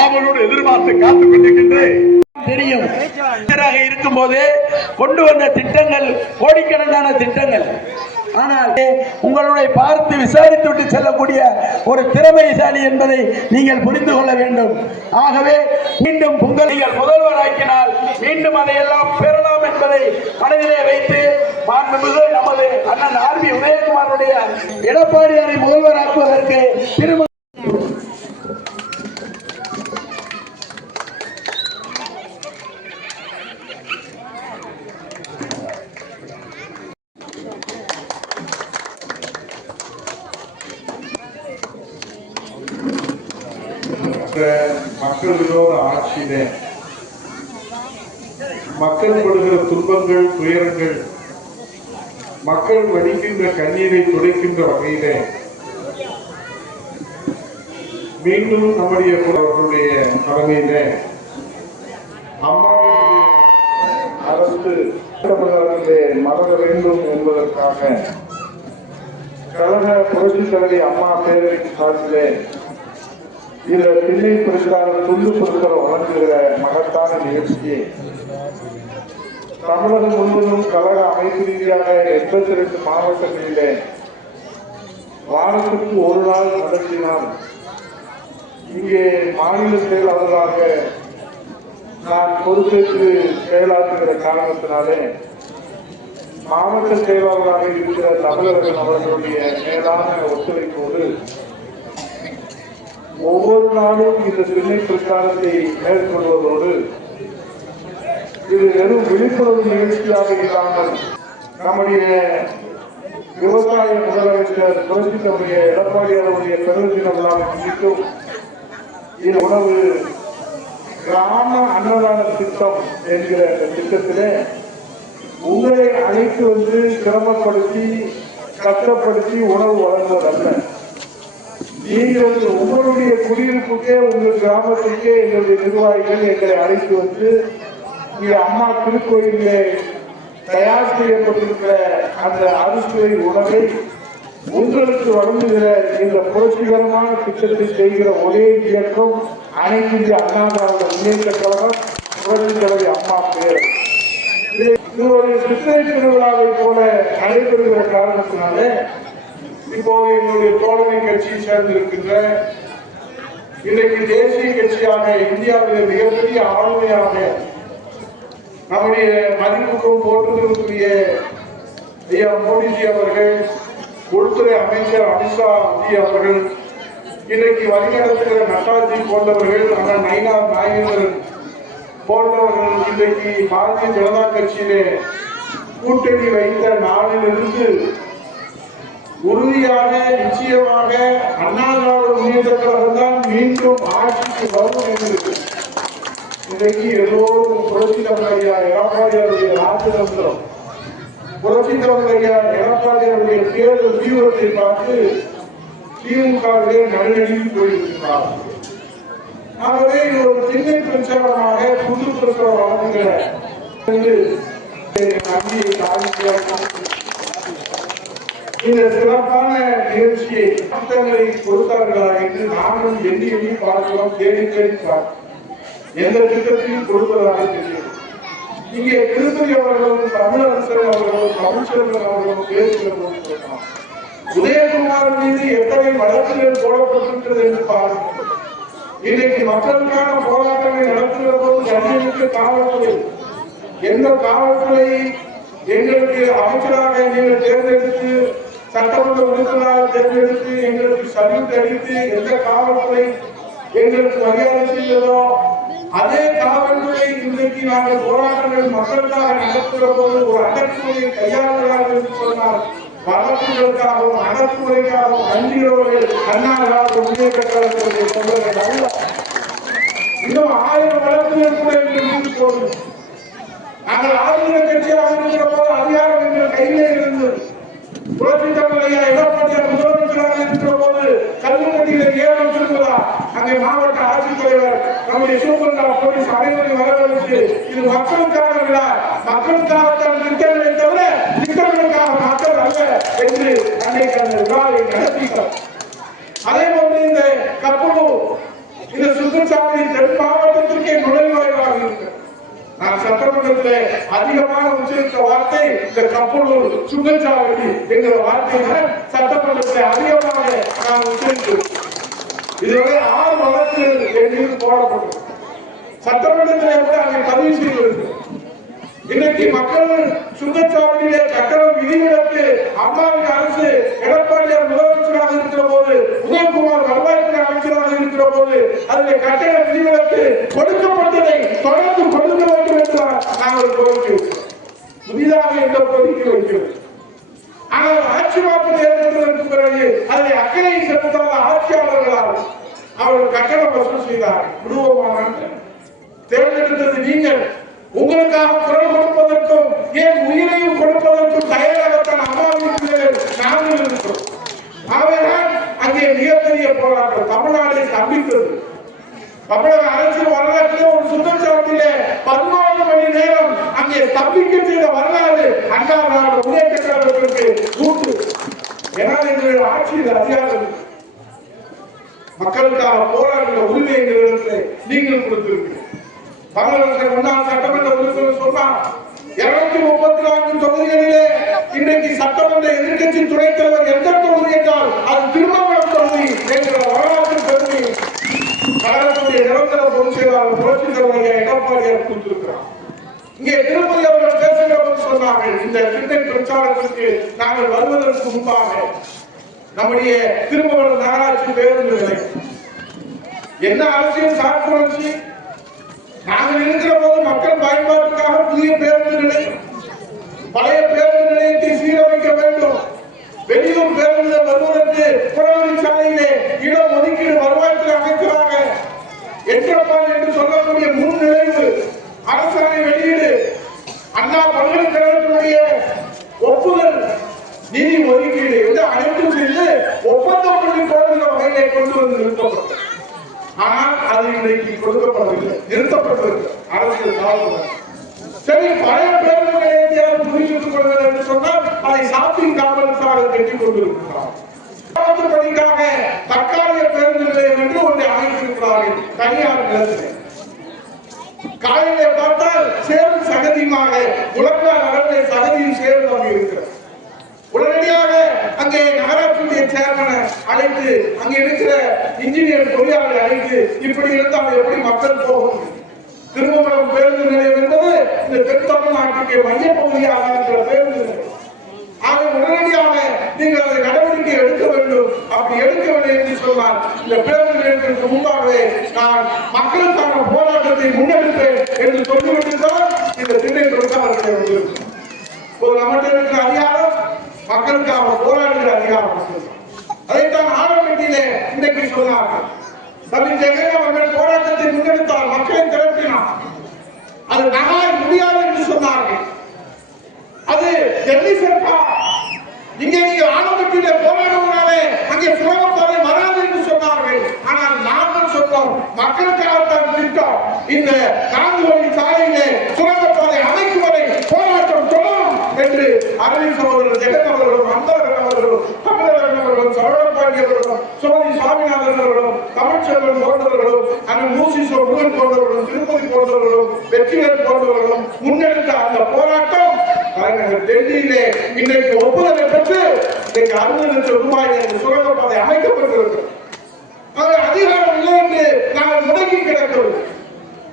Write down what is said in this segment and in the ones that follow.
ஆவலோடு எதிர்பார்த்து காத்துக் கொண்டிருக்கின்றேன். தெரியும். இருக்கும் போதே கொண்டு வந்த திட்டங்கள் கோடிக்கணக்கான திட்டங்கள். ஆனால் உங்களுடைய பார்த்து விசாரித்து விட்டு செல்லக்கூடிய ஒரு திறமைசாலி என்பதை நீங்கள் புரிந்து கொள்ள வேண்டும். ஆகவே மீண்டும் பொங்கல் நீங்கள் முதல்வராக்கினால் மீண்டும் அதையெல்லாம் பெறலாம் என்பதை மனதிலே வைத்து மாண்புமிகு நமது அண்ணன் ஆர் பி உதயகுமாருடைய எடப்பாடியாரை முதல்வராக்குவதற்கு திரும்ப இந்த மக்கள் விரோத ஆட்சியிலே மக்கள் படுகிற துன்பங்கள் துயரங்கள் மக்கள் வடிக்கின்ற கண்ணீரை துடைக்கின்ற வகையிலே மீண்டும் நம்முடைய அவர்களுடைய தலைமையில அம்மாவுடைய அரசு தமிழகத்திலே மலர வேண்டும் என்பதற்காக கழக புரட்சி தலைவி அம்மா பேரவைக்கு சார்பிலே இந்த திண்ணை பிரச்சார துண்டு பொருட்களை வழங்குகிற மகத்தான நிகழ்ச்சியை தமிழகம் முழுவதும் கழக அமைப்பு ரீதியாக எண்பத்தி ரெண்டு மாவட்டங்களிலே வாரத்துக்கு ஒரு நாள் நடத்தினார் இங்கே மாநில செயலாளராக நான் பொறுப்பேற்று செயலாற்றுகிற காரணத்தினாலே மாவட்ட செயலாளராக இருக்கிற தமிழர்கள் அவர்களுடைய மேலான ஒத்துழைப்போடு ஒவ்வொரு நாளும் இந்த திண்ணை பிரச்சாரத்தை மேற்கொள்வதோடு இது வெறும் விழிப்புணர்வு நிகழ்ச்சியாக இல்லாமல் நம்முடைய விவசாய முதலமைச்சர் புரட்சி நம்முடைய எடப்பாடி அவருடைய தின விழாவை முன்னிட்டும் இது உணவு கிராம அன்னதான திட்டம் என்கிற அந்த திட்டத்திலே உங்களை அழைத்து வந்து சிரமப்படுத்தி கஷ்டப்படுத்தி உணவு வழங்குவதல்ல நீங்கள் உங்களுடைய குடியிருப்புக்கே உங்கள் கிராமத்துக்கே எங்களுடைய நிர்வாகிகள் எங்களை அழைத்து வந்து இங்கே அம்மா திருக்கோயிலே தயார் செய்யப்பட்டிருக்கிற அந்த அறுசுவை உணவை உங்களுக்கு வழங்குகிற இந்த புரட்சிகரமான திட்டத்தை செய்கிற ஒரே இயக்கம் அனைத்து இந்திய அண்ணா திராவிட முன்னேற்ற கழகம் புரட்சி தலைவி அம்மா பேர். இது ஒரு சித்திரை திருவிழாவை போல நடைபெறுகிற காரணத்தினால இப்போ என்னுடைய தோழமை கட்சியை சேர்ந்திருக்கின்ற இன்றைக்கு தேசிய கட்சியாக இந்தியாவிலே மிகப்பெரிய ஆளுமையாக நம்முடைய மதிப்புக்கும் போற்றுதலுக்குரிய ஐயா மோடிஜி அவர்கள் உள்துறை அமைச்சர் அமித்ஷா ஜி அவர்கள் இன்றைக்கு வழிநடத்துகிற நட்டாஜி போன்றவர்கள் அண்ணன் நைனா நாகேந்திரன் போன்றவர்கள் இன்றைக்கு பாரதிய ஜனதா கட்சியிலே கூட்டணி வைத்த நாளிலிருந்து உறுதியாக நிச்சயமாக அண்ணா திராவிட முன்னேற்ற கழகம் தான் மீண்டும் ஆட்சிக்கு வரும் என்று இன்றைக்கு எல்லோரும் புரட்சி தமிழ் ஐயா எடப்பாடியாருடைய ஆசிரியர்களும் புரட்சி தமிழ் ஐயா எடப்பாடியாருடைய தேர்தல் தீவிரத்தை பார்த்து திமுகவிலே நடுநடுங்கி போயிருக்கிறார். ஆகவே இது ஒரு திண்ணை பிரச்சாரமாக புது பிரச்சாரம் வழங்குகிற நம்பியை காணிக்கையாக இந்த சிறப்பான நிகழ்ச்சியை பக்தர்களை கொடுத்தார்களா என்று நானும் எண்ணி எண்ணி பார்க்கிறோம் தேடி தேடி பார்க்கிறோம் எந்த திட்டத்தையும் கொடுப்பதாக தெரியும் இங்கே திருப்பதி அவர்களும் தமிழரசர் அவர்களும் தமிழ்ச்செல்வன் அவர்களும் பேசுகிற உதயகுமார் மீது எத்தனை வழக்குகள் போடப்பட்டிருக்கிறது என்று பாருங்கள். இன்றைக்கு மக்களுக்கான போராட்டங்களை நடத்துகிற போது கண்ணியமிக்க காவல்துறை எந்த காவல்துறை எங்களுக்கு அமைச்சராக நீங்கள் தேர்ந்தெடுத்து சட்டமன்ற உறுப்பினராக தேர்ந்தெடுத்து எங்களுக்கு சல்யூட் அளித்து எந்த காவல்துறை எங்களுக்கு மரியாதை செய்ததோ அதே காவல்துறை இன்றைக்கு நாங்கள் போராட்டங்கள் மக்களுக்காக நடத்துகிற போது ஒரு அடக்குமுறையை கையாளுகிறார்கள் என்று சொன்னால் வழக்குகளுக்காகவும் அடக்குமுறைக்காகவும் அஞ்சுகிறவர்கள் அண்ணாவிலாக முன்னேற்ற கழகத்தினுடைய சொல்வதற்கு அல்ல இன்னும் ஆயிரம் வழக்குகள் கூட எங்கள் மீது நாங்கள் ஆளுநர் கட்சியாக இருக்கிற போது அதிகாரம் எங்கள் கையிலே இருந்து புரட்சி தமிழ் ஐயா எடப்பாடியார் முதலமைச்சராக இருக்கிற போது கல்லுமட்டியில ஏலம் திரும்புதா அங்கே மாவட்ட ஆட்சித்தலைவர் நம்முடைய சிவகுண்டா போலீஸ் அனைவரும் வரவழைத்து இது மக்களுக்காக விழா மக்களுக்காக தான் திட்டங்களை தவிர திட்டங்களுக்காக மக்கள் அல்ல என்று அன்றைக்கு அந்த விழாவை நடத்திட்டார் அதே போன்று இந்த கப்பலு இந்த சுற்றுச்சாலை தென் மாவட்டத்திற்கே நுழைவாய்வாக இருக்கிறது நான் சட்டமன்றத்தில் அதிகமாக உச்சரித்த வார்த்தை இந்த கப்பலூர் சுங்கச்சாவடி என்கிற வார்த்தை தான் சட்டமன்றத்தில் அதிகமாக நான் உச்சரித்திருக்கிறேன் இதுவரை ஆறு வழக்குகள் என் போடப்பட்டது சட்டமன்றத்தில் கூட அதை பதிவு செய்திருக்கிறேன் இன்னைக்கு மக்கள் சுங்கச்சாவடியிலே கட்டணம் விதிவிலக்கு அம்மாவின் அரசு எடப்பாடியார் முதலமைச்சராக இருக்கிற போது உதயகுமார் வருவாய்த்துறை அமைச்சராக இருக்கிற போது அதில் கட்டண விதிவிலக்கு கொடுக்கப்பட்டதை தொடர்ந்து கொடுக்க வேண்டும் என்றால் நாங்கள் கோரிக்கை புதிதாக எந்த கோரிக்கை வைக்கிறோம் ஆனால் ஆட்சி மாற்றம் ஏற்பட்டதற்கு பிறகு அதை அக்கறை செலுத்தாத ஆட்சியாளர்களால் அவர்கள் கட்டணம் வசூல் செய்தார். குடும்பமான தேர்ந்தெடுத்தது நீங்கள். உங்களுக்காக குரல் கொடுப்பதற்கும் ஏன் உயிரையும் கொடுப்பதற்கும் தயாராகத்தான் அம்மாவின் நாங்கள் இருக்கிறோம். ஆகவேதான் அங்கே மிகப்பெரிய போராட்டம் தமிழ்நாடை தம்பித்தது. தமிழக அரசியல் வரலாற்றிலே ஒரு சுந்தரச்சாவடியிலே பதினாலு மணி நேரம் அங்கே தப்பிக்க செய்த வரலாறு அண்ணா நாடு முன்னேற்ற கழகத்திற்கு கூட்டு ஏன்னா எங்களுடைய ஆட்சியில் அதிகாரம் மக்களுக்காக போராடுகிற உரிமை எங்களிடத்தில் நீங்களும் கொடுத்திருக்கிறீர்கள். தமிழகத்தில் முன்னாள் சட்டமன்ற உறுப்பினர் சொன்னார் இருநூத்தி முப்பத்தி நான்கு தொகுதிகளிலே இன்றைக்கு சட்டமன்ற எதிர்கட்சி துணைத் தலைவர் எந்த தொகுதி என்றால் அது திருமணம் தொகுதி என்கிற வரலாற்று தொகுதி கழகத்துடைய நிரந்தர பொதுச் செயலாளர் புரட்சி தலைவர் எடப்பாடியார் கொடுத்திருக்கிறார். இங்கே திருப்பதி அவர்கள் பேசுகிற போது சொன்னார்கள் இந்த திட்டை பிரச்சாரத்திற்கு நாங்கள் வருவதற்கு முன்பாக நம்முடைய திருமணம் நகராட்சி பேருந்து நிலையம் என்ன அரசியல் காழ்ப்புணர்ச்சி நாங்கள் இருக்கிற போது மக்கள் பயன்பாட்டுக்காக புதிய பேருந்து நிலையம் பழைய பேருந்து நிலையத்தை சீரமைக்க வெளியூர் பேருந்து வருவதற்கு புறவழி சாலையிலே இடம் ஒதுக்கீடு வருவாய்த்துறை அமைச்சராக எட்டப்பால் என்று சொல்லக்கூடிய முன் நிலைவு அரசாணை வெளியீடு அண்ணா பல்கலைக்கழகத்தினுடைய ஒப்புதல் நிதி ஒதுக்கீடு என்று அனைத்தும் செய்து ஒப்பந்தம் பண்ணி போடுகிற வகையிலே கொண்டு வந்து நிறுத்தப்பட்டது. ஆனால் அது இன்றைக்கு கொடுக்கப்படவில்லை. நிறுத்தப்பட்டிருக்கு. அரசியல் காவல்துறை சரி பழைய பேருந்து நிலையத்தையாவது புதுப்பித்துக் கொள்வது என்று சொன்னால் அதை சாத்தின் காவல்சாக கட்டிக் கொண்டிருக்கிறார் காவல்துறை பணிக்காக தற்காலிக பேருந்து நிலையம் என்று ஒன்றை அமைத்திருக்கிறார்கள் தனியார் காலையிலே பார்த்தால் சேரும் சகதியுமாக உலக நடந்த சகதியும் சேரும் அங்கே இருக்கிறது. உடனடியாக அங்கே நகராட்சியுடைய சேர்மனை அழைத்து அங்கே இருக்கிற இன்ஜினியர் தொழிலாளரை அழைத்து இப்படி இருந்தால் எப்படி மக்கள் போகும்? திருமணம் பேருந்து நிலையம் என்பது இந்த தென் தமிழ்நாட்டுக்கு மையப்பகுதியாக இருக்கிற பேருந்து நிலையம். ஆக உடனடியாக நீங்கள் அதை நடவடிக்கை எடுக்க வேண்டும். அப்படி எடுக்கவில்லை என்று சொன்னால் இந்த பேருந்து நிலையத்திற்கு முன்பாகவே நான் மக்களுக்கான போராட்டத்தை முன்னெடுப்பேன் என்று சொல்லிவிட்டுதான் இந்த திட்டை பிரச்சாரத்தை ஒரு நம்மகிட்ட இருக்கிற அதிகாரம் மக்களுக்காக போராடுகிற அதிகாரம் அதைத்தான் ஆரம்பத்திலே இன்றைக்கு சொன்னார்கள். தம்பி ஜெகன் அவர்கள் போராட்டத்தை முன்னெடுத்தால் மக்களை திரட்டினார் அது நகாய் முடியாது என்று சொன்னார்கள். அது டெல்லி சிறப்பா. இங்கே நீங்க ஆலமட்டியில போராடுவதனாலே அங்கே சுரங்கப்பாதை வராது என்று சொன்னார்கள். ஆனால் நாங்கள் சொன்னோம் மக்களுக்காகத்தான் திட்டம் இந்த நான்கு வழி சாலையிலே சுரங்கப்பாதை அமைக்கும் வரை போராட்டம் தொடரும் என்று அரவிந்த் அவர்கள் ஜெகன் அவர்களும் அன்பழகன் அவர்களும் தமிழரசன் அவர்களும் சரவணப்பாண்டி அவர்களும் சுமதி சுவாமிநாதன் அவர்களும் தமிழ்ச்செல்வன் போன்றவர்களும் அண்ணன் மூசி சோழன் போன்றவர்களும் திருப்பதி போன்றவர்களும் வெற்றிவேல் போன்றவர்களும் முன்னெடுத்த அந்த போராட்டம் இன்றைக்கு ஒப்புதலை பெற்று இன்றைக்கு அறுபது லட்சம் ரூபாய் சுரங்கப்பாதை அமைக்கப்பட்டிருக்கிறது. அது அதிகாரம் இல்லை என்று நாங்கள் முடங்கி கிடக்கிறோம்.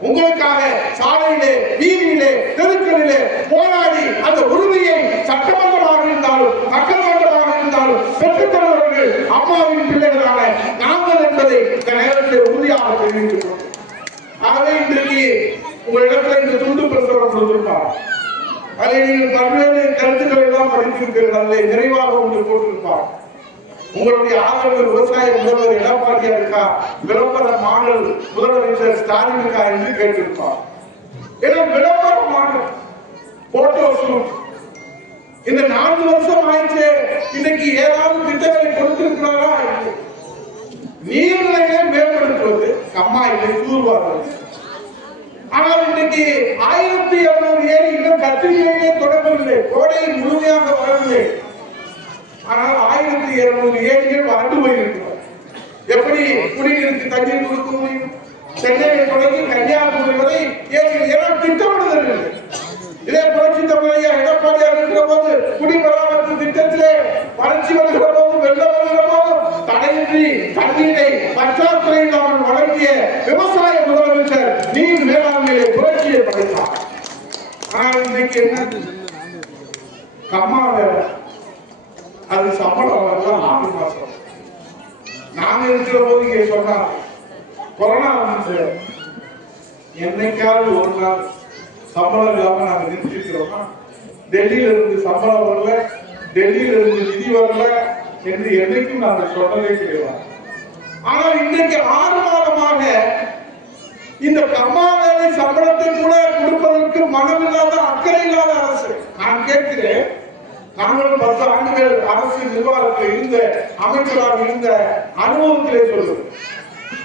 உங்களுக்காக சாலையிலே வீதியிலே தெருக்களிலே போராடி அந்த உரிமையை சட்டமன்றமாக இருந்தாலும் மக்கள் மன்றமாக இருந்தாலும் பெற்றுத்தருவர்கள் அம்மாவின் பிள்ளைகளான நாங்கள் என்பதை இந்த நேரத்தில் உறுதியாக தெரிவிக்கிறோம் ஆகவே இன்றைக்கு உங்களிடத்தில் இந்த துண்டு பிரசுரம் கொடுத்திருப்பார் அதை நீங்கள் பல்வேறு கருத்துக்களை எல்லாம் படித்திருக்கிறீர்கள். அதில் நிறைவாக ஒன்று போட்டிருப்பார். உங்களுடைய ஆதரவு விவசாய முதல்வர் எடப்பாடியா இருக்கா? விளம்பர மாடல் முதலமைச்சர் ஸ்டாலின் இருக்கா என்று கேட்டிருப்பார். ஏன்னா விளம்பர மாடல் போட்டோ ஷூட் இந்த நான்கு வருஷம் ஆயிடுச்சு. இன்னைக்கு ஏதாவது திட்டங்களை கொடுத்திருக்கிறாரா? நீர்நிலைகளை மேம்படுத்துவது அம்மா இல்லை தூர்வார்கள் ஆனால் இன்றைக்கு ஆயிரத்தி இருநூறு ஏரி இன்னும் கத்திரியிலேயே தொடங்கவில்லை கோடை முழுமையாக வரவில்லை. ஆனால் ஆயிரத்தி இருநூறு ஏரிகள் வறண்டு போயிருக்கிறது எப்படி குடிநீருக்கு தண்ணீர் கொடுக்க முடியும்? சென்னையை தொடங்கி கன்னியாகுமரி வரை ஏரிகள் ஏன் திட்டமிடுதல் இதே புரட்சி தமிழையா எடப்பாடியார் இருக்கிற போது குடிமராமத்து திட்டத்திலே வறட்சி வருகிற போது வெள்ளம் வருகிற போது தடையின்றி தண்ணீரை பற்றாக்குறை இல்லாமல் வழங்கிய விவசாய முதலமைச்சர் நீர் மேலாண்மையை புரட்சியை படைத்தார் ஆனால் இன்னைக்கு என்ன கம்மாவை அது சம்பளம் வரலாம் ஆறு மாசம். நான் இருக்கிற போது இங்கே சொன்னார் கொரோனா வந்து என்னைக்காவது ஒரு நாள் சம்பளம் இல்லாம நாங்க நிறுத்திருக்கிறோமா டெல்லியில இருந்து சம்பளம் வரல டெல்லியில இருந்து நிதி வரல என்று என்னைக்கும் நாங்கள் சொன்னதே கிடையாது. ஆனால் இன்னைக்கு ஆறு மாதமாக இந்த கம்மா வேலை சம்பளத்தை கூட கொடுப்பதற்கு மனமில்லாத அக்கறை இல்லாத அரசு. நான் கேட்கிறேன் நாங்களும் பத்து ஆண்டுகள் அரசு நிர்வாகத்தில் இருந்த அமைச்சராக இருந்த அனுபவத்திலே சொல்லுவேன்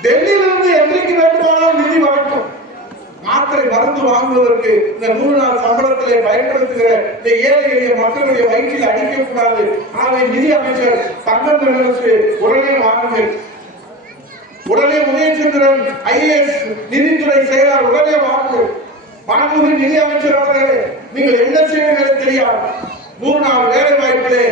டெல்லியிலிருந்து என்றைக்கு வேண்டுமானால் நிதி வரட்டும் மாத்திரை மருந்து வாங்குவதற்கு இந்த நூறு நாள் சம்பளத்திலே பயன்படுத்துகிற இந்த ஏழை எளிய மக்களுடைய வயிற்றில் அடிக்கக்கூடாது. ஆகவே நிதி அமைச்சர் தங்கம் உடனே வாங்குங்கள். உடனே உதயச்சந்திரன் ஐஏஎஸ் நிதித்துறை செயலாளர் உடனே வாக்கு. மாண்புமிகு நிதி அமைச்சர் அவர்களே நீங்கள் என்ன செய்வீர்கள் தெரியாது. நூறு நாள் வேலை வாய்ப்பிலே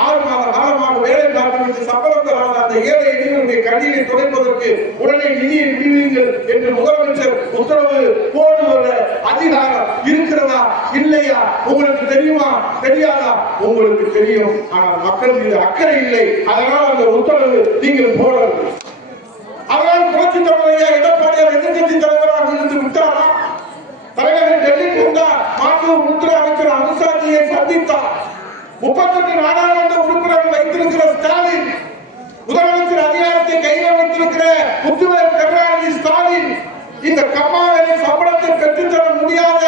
ஆறு மாத காலமாக வேலை பார்த்து சம்பளம் அந்த ஏழை எளியவருடைய கண்ணீரை துடைப்பதற்கு உடனே நிதியை விடுவீர்கள் என்று முதலமைச்சர் உத்தரவு போடுவத அதிகாரம் இருக்கிறதா இல்லையா? உங்களுக்கு தெரியுமா? தெரியாதா? உங்களுக்கு தெரியும். ஆனால் மக்கள் மீது அக்கறை இல்லை. அதனால் அந்த உத்தரவு நீங்கள் போடவில்லை. அவரால் புரட்சி தலைவரையா எடப்பாடியார் எதிர்கட்சி தலைவராக இருந்து விட்டாரா? தலைவர் டெல்லி இருந்தார் மாநில உள்துறை அமைச்சர் அமித்ஷாஜியை சந்தித்தார். முப்பத்தெட்டு நாடாளுமன்ற உறுப்பினர்கள் வைத்திருக்கிற ஸ்டாலின் முதலமைச்சர் அதிகாரத்தை கையில் வைத்திருக்கிற முத்துவேல் கருணாநிதி ஸ்டாலின் இந்த கம்மாவினை சம்பளத்தை பெற்றுத்தர முடியாத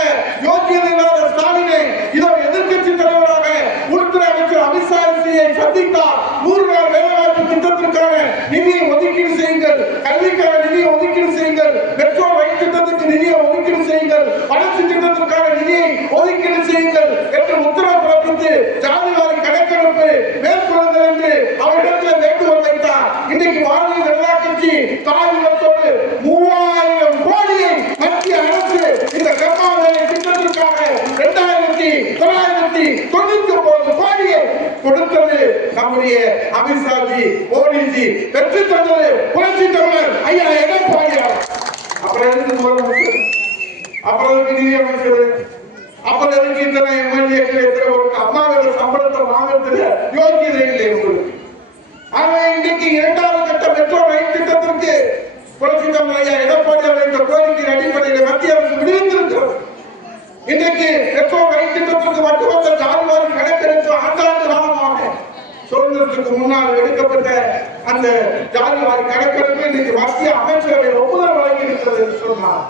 யோக்கியதை இல்லாத ஸ்டாலினை இதோ எதிர்க்கட்சி தலைவராக உள்துறை அமைச்சர் அமித்ஷாஜியை சந்தித்தார் நூறு நாள் வேலைவாய்ப்பு திட்டத்திற்கான நிதியை ஒதுக்கீடு செய்யுங்கள் கல்விக்கான நிதியை ஒதுக்கீடு செய்யுங்கள் மெட்ரோ ரயில் திட்டத்துக்கு நிதியை ஒதுக்கீடு செய்யுங்கள் வளர்ச்சி திட்டத்திற்கான நிதியை ஒதுக்கீடு செய்யுங்கள் என்று உத்தரவு பிறப்பித்து ஜாதிவாரி கணக்கெடுப்பு மேற்கொள்ளுங்கள் என்று அவரிடத்தில் வேண்டுகோள் வைத்தார் இன்னைக்கு பாரதிய ஜனதா கட்சி தாழ்வத்தோடு மூவாயிரம் கோடியை மத்திய அரசு இந்த கர்மா வேலை திட்டத்திற்காக இரண்டாயிரத்தி தொள்ளாயிரத்தி தொண்ணூத்தி ஒன்பது கோடியை கொடுத்தது நம்முடைய அமித்ஷாஜி மோடிஜி பெற்று தந்தது புரட்சி தமிழர் ஐயா எடப்பாடியார் அப்புறம் எதுக்கு முதலமைச்சர் அப்புறம் எதுக்கு நிதி அமைச்சர் அப்புறம் எதுக்கு இத்தனை எம்எல்ஏக்கள் எத்தனை ஒரு அம்மாவோட சம்பளத்தை வாங்குறதுல யோக்கியதை இல்லை உங்களுக்கு. ஆனா இன்னைக்கு இரண்டாவது கட்ட மெட்ரோ ரயில் திட்டத்திற்கு புரட்சி தமிழ் ஐயா எடப்பாடியார் வைத்த கோரிக்கை அடிப்படையில் மத்திய அரசு விடுவித்திருக்கிறது இன்றைக்கு மெட்ரோ ரயில் திட்டத்திற்கு மட்டுமல்ல ஜாதிவாரி கணக்கெடுப்பு ஆண்டாண்டு காலமாக சுதந்திரத்துக்கு முன்னால் எடுக்கப்பட்ட அந்த ஜாதிவாரி கணக்கெடுப்பு இன்னைக்கு மத்திய அமைச்சரவை ஒப்புதல் வழங்கி இருக்கிறது என்று சொன்னார்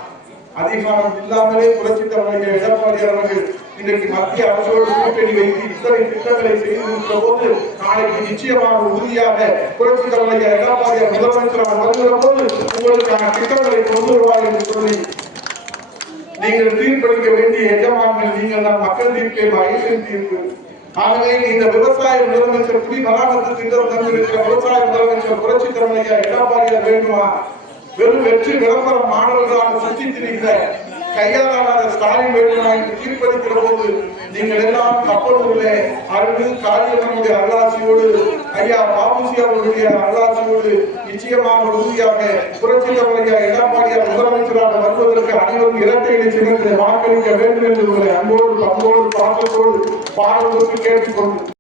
அதிகாரம் இல்லாமலே புரட்சி தமிழக எடப்பாடியார் அவர்கள் இன்றைக்கு மத்திய அரசோடு கூட்டணி வைத்து இத்தனை திட்டங்களை செய்திருக்கிற போது நாளைக்கு நிச்சயமாக உறுதியாக புரட்சி தமிழக எடப்பாடியார் முதலமைச்சராக வருகிற போது உங்களுக்கான திட்டங்களை கொண்டு வருவார் என்று சொல்லி நீங்கள் தீர்ப்பளிக்க வேண்டிய எஜமான்கள் நீங்கள் தான் மக்கள் தீர்ப்பை வயசின் தீர்ப்பு. ஆகவே இந்த விவசாய முதலமைச்சர் குடி மராமத்து திட்டம் தந்திருக்கிற விவசாய முதலமைச்சர் புரட்சி தலைமையா எடப்பாடியார் வேண்டுமா? வெறும் வெற்றி விளம்பர மாணவர்களாக சுற்றி திரிகிற கையாளாத ஸ்டாலின் வேண்டுமா என்று தீர்ப்பளிக்கிற போது நீங்கள் எல்லாம் கப்பலூரிலே அருள் காரியவனுடைய அல்லாசியோடு ஐயா பாபுசி அவர்களுடைய அல்லாசியோடு நிச்சயமாக உறுதியாக புரட்சி தலைமையா எடப்பாடியார் முதலமைச்சராக வருவதற்கு அனைவரும் இரட்டை இலை சின்னத்தில் வாக்களிக்க வேண்டும் என்று உங்களை அன்போடு பண்போடு பாசத்தோடு பாடலுக்கு கேட்டுக்கொண்டு